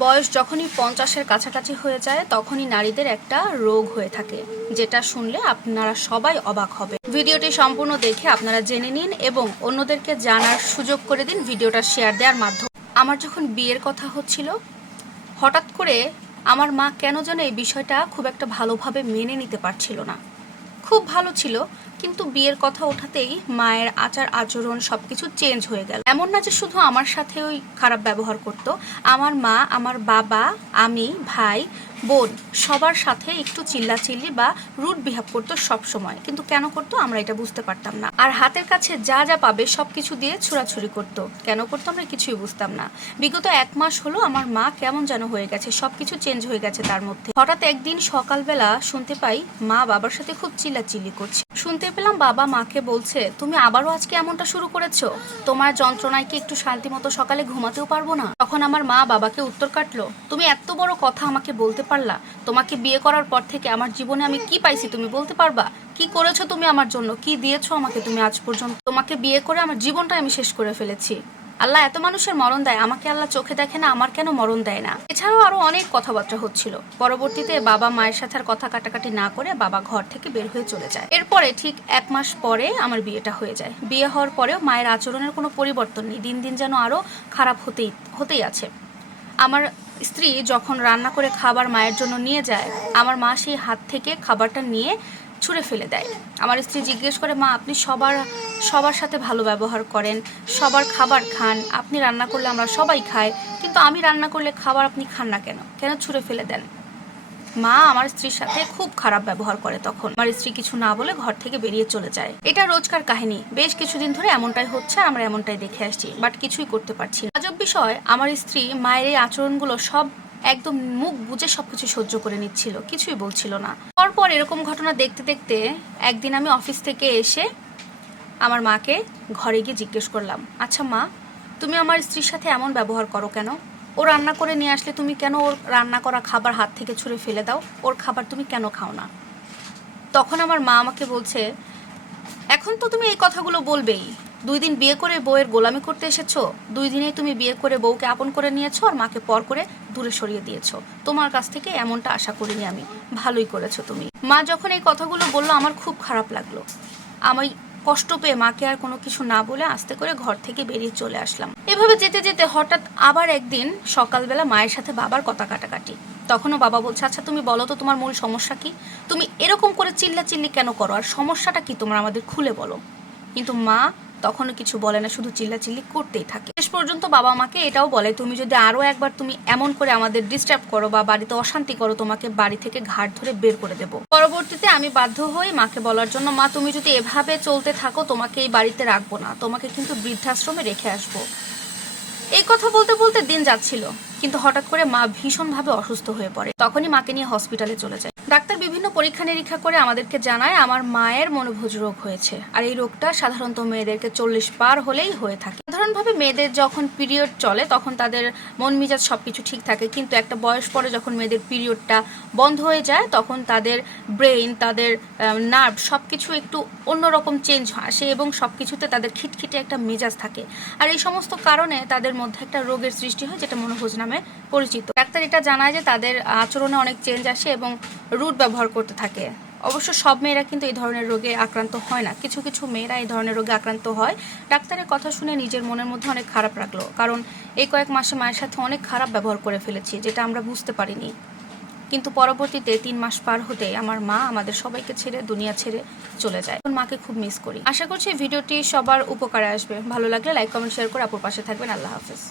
বয়স যখনই পঞ্চাশের কাছাকাছি হয়ে যায়, তখনই নারীদের একটা রোগ হয়ে থাকে, যেটা শুনলে আপনারা সবাই অবাক হবে। ভিডিওটি সম্পূর্ণ দেখে আপনারা জেনে নিন এবং অন্যদেরকে জানার সুযোগ করে দিন ভিডিওটা শেয়ার দেওয়ার মাধ্যমে। আমার যখন বিয়ের কথা হচ্ছিল, হঠাৎ করে আমার মা কেন যেন এই বিষয়টা খুব একটা ভালোভাবে মেনে নিতে পারছিল না। খুব ভালো ছিল কিন্তু বিয়ের কথা ওঠাতেই মায়ের আচার আচরণ সবকিছু চেঞ্জ হয়ে গেল। এমন না যে শুধু আমার সাথে ওই খারাপ ব্যবহার করত। আমার মা, আমার বাবা, আমি, ভাই, বোন সবার সাথে একটু চিল্লাচিল্লি বা রুট বিহেভ করতো সব সময় কিন্তু কেন করতো আমরা এটা বুঝতে পারতাম না। আর হাতের কাছে যা যা পাবে সব কিছু দিয়ে ছুড়াছুড়ি করতো। কেন করতো আমরা কিছুই বুঝতাম না। বিগত এক মাস হলো আমার মা কেমন যেন হয়ে গেছে সব কিছু চেঞ্জ হয়ে গেছে তার মধ্যে। হঠাৎ একদিন সকালবেলা শুনতে পাই মা বাবার সাথে খুব চিল্লাচিল্লি করছে। শুনতে পেলাম, বাবা মাকে বলছে, তুমি আবারও আজকে এমনটা শুরু করেছ? তোমার যন্ত্রণায় কি একটু শান্তি মতো সকালে ঘুমাতেও পারব না? তখন আমার মা বাবাকে উত্তর কাটলো, তুমি এত বড় কথা আমাকে বলতে পারলা। তোমাকে বিয়ে করার পর থেকে আমার জীবনে আমি কি পাইছি তুমি বলতে পারবা? কি করেছ তুমি আমার জন্য? কি দিয়েছ আমাকে তুমি আজ পর্যন্ত? তোমাকে বিয়ে করে আমার জীবনটা আমি শেষ করে ফেলেছি। আল্লাহ এত মানুষের মরণ দেয়, আমাকে আল্লাহ চোখে দেখে না, আমার কেন মরণ দেয় না? এছাড়াও আরও অনেক কথাবার্তা হচ্ছিল। পরবর্তীতে বাবা মায়ের সাথে আর কথা কাটাকাটি না করে বাবা ঘর থেকে বের হয়ে চলে যায়। এরপরে ঠিক এক মাস পরে আমার বিয়েটা হয়ে যায়। বিয়ে হওয়ার পরেও মায়ের আচরণের কোনো পরিবর্তন নেই। দিন দিন যেন আরও খারাপ হতেই হতেই আছে। আমার স্ত্রী যখন রান্না করে খাবার মায়ের জন্য নিয়ে যায়, আমার মা সেই হাত থেকে খাবারটা নিয়ে ছুঁড়ে ফেলে দেয়। আমার স্ত্রী জিজ্ঞেস করে, মা, আপনি সবার সবার সাথে ভালো ব্যবহার করেন, সবার খাবার খান, আপনি রান্না করলে আমরা সবাই খাই, কিন্তু আমি রান্না করলে খাবার আপনি খান না কেন? কেন ছুঁড়ে ফেলে দেন? মা আমার স্ত্রীর সাথে খুব খারাপ ব্যবহার করে তখন। আমার স্ত্রী কিছু না বলে ঘর থেকে বেরিয়ে চলে যায়। এটা রোজকার কাহিনী। বেশ কিছুদিন ধরে এমনটাই হচ্ছে, আমরা এমনটাই দেখে আসছি, বাট কিছুই করতে পারছি আজব বিষয়, আমার স্ত্রী মায়ের এই আচরণগুলো সব একদম মুখ বুঝে সবকিছু সহ্য করে নিচ্ছিল, কিছুই বলছিল না। পরপর এরকম ঘটনা দেখতে দেখতে একদিন আমি অফিস থেকে এসে আমার মাকে ঘরে গিয়ে জিজ্ঞেস করলাম আচ্ছা মা, তুমি আমার স্ত্রীর সাথে এমন ব্যবহার করো কেন? ও রান্না করে নিয়ে আসলে তুমি কেন ওর রান্না করা খাবার হাত থেকে ছুঁড়ে ফেলে দাও? ওর খাবার তুমি কেন খাও না? তখন আমার মা আমাকে বলছে, এখন তো তুমি এই কথাগুলো বলবেই দুই দিন বিয়ে করে বউয়ের গোলামি করতে এসেছ? দুই দিনেই তুমি বিয়ে করে বউকে আপন করে নিয়েছো আর মাকে পর করে দূরে সরিয়ে দিয়েছ। তোমার কাছ থেকে এমনটা আশা করিনি আমি। ভালোই করেছ তুমি। মা যখন এই কথাগুলো বলল, আমার খুব খারাপ লাগল। আমি কষ্ট পেয়ে মাকে আর কোনো কিছু না বলে আস্তে করে ঘর থেকে বেরিয়ে চলে আসলাম। এভাবে যেতে যেতে হঠাৎ আবার একদিন সকালবেলা মায়ের সাথে বাবার কথা কাটাকাটি। তখনও বাবা বলছে আচ্ছা তুমি বলো তো তোমার মূল সমস্যা কি? তুমি এরকম করে চিল্লা চিল্লি কেন করো? আর সমস্যাটা কি তোমরা আমাদের খুলে বলো। কিন্তু মা তখনও কিছু বলে না, শুধু চিল্লাচিল্লি করতেই থাকে। শেষ পর্যন্ত বাবা মাকে এটাও বলে, তুমি যদি আরও একবার তুমি এমন করে আমাদের ডিস্টার্ব করো বা বাড়িতে অশান্তি করো, তোমাকে বাড়ি থেকে ঘাট ধরে বের করে দেবো। পরবর্তীতে আমি বাধ্য হই মাকে বলার জন্য, মা, তুমি যদি এভাবে চলতে থাকো, তোমাকে এই বাড়িতে রাখব না, তোমাকে কিন্তু বৃদ্ধাশ্রমে রেখে আসব। এই কথা বলতে বলতে দিন যাচ্ছিল, কিন্তু হঠাৎ করে মা ভীষণভাবে অসুস্থ হয়ে পড়ে। তখনই মাকে নিয়ে হসপিটালে চলে যায়। ডাক্তার বিভিন্ন পরীক্ষা নিরীক্ষা করে আমাদেরকে জানায়, আমার মায়ের মনোভোজ রোগ হয়েছে। আর এই রোগটা সাধারণত মেয়েদেরকে চল্লিশ পার হলেই হয়ে থাকে। সাধারণভাবে মেয়েদের যখন পিরিয়ড চলে, তখন তাদের মন মেজাজ সবকিছু ঠিক থাকে। কিন্তু একটা বয়স পরে যখন মেয়েদের পিরিয়ডটা বন্ধ হয়ে যায়, তখন তাদের ব্রেইন তাদের নার্ভ সব কিছু একটু অন্যরকম চেঞ্জ আসে এবং সব কিছুতে তাদের খিটখিটে একটা মেজাজ থাকে। আর এই সমস্ত কারণে তাদের মধ্যে একটা রোগের সৃষ্টি হয়, যেটা মনোভোজ নামে পরিচিত। ডাক্তার এটা জানায় যে তাদের আচরণে অনেক চেঞ্জ আসে এবং রুট ব্যবহার করতে থাকে। অবশ্য সব মেয়েরা কিন্তু এই ধরনের রোগে আক্রান্ত হয় না। কিছু কিছু মেয়েরা এই ধরনের রোগে আক্রান্ত হয়। ডাক্তারের কথা শুনে নিজের মনের মধ্যে অনেক খারাপ লাগল। কারণ এই কয়েক মাসে মায়ের সাথে অনেক খারাপ ব্যবহার করে ফেলেছি, যেটা আমরা বুঝতে পারিনি। কিন্তু পরবর্তীতে তিন মাস পার হতে আমার মা আমাদের সবাইকে ছেড়ে, দুনিয়া ছেড়ে চলে যায়। এখন মাকে খুব মিস করি। আশা করছি ভিডিওটি সবার উপকারে আসবে। ভালো লাগলে লাইক কমেন্ট শেয়ার করে আপুর পাশে থাকবেন। আল্লাহ হাফেজ।